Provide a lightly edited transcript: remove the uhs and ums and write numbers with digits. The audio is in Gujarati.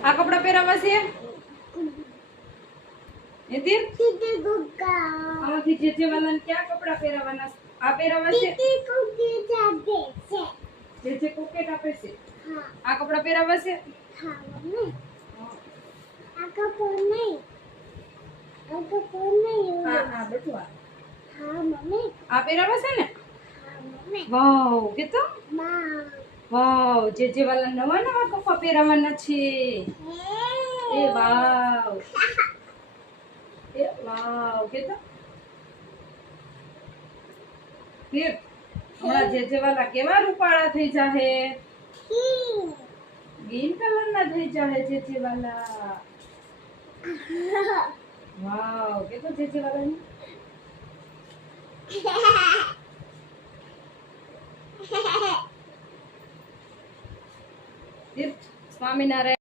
આ કપડા પહેરાવા છે એતીર આમાંથી જે વાલાને ક્યાં કપડા પહેરાવાના આ પહેરાવા છે જે પોકેટ આપે છે આ કપડા પહેરાવા છે હા બટુઆ આ પહેરાવા છે ને વાવ કેતો વાવ જે વાલા નવા નવા કપડા પહેરાવાના છે એ વાવ કેતો હમણાં જે વાલા કેવા રૂપાળા થઈ જાહે ગ્રીન કલર ના થઈ જાહે જે વાલા વાવ કેતો જે વાલા સ્વામિનારાયણ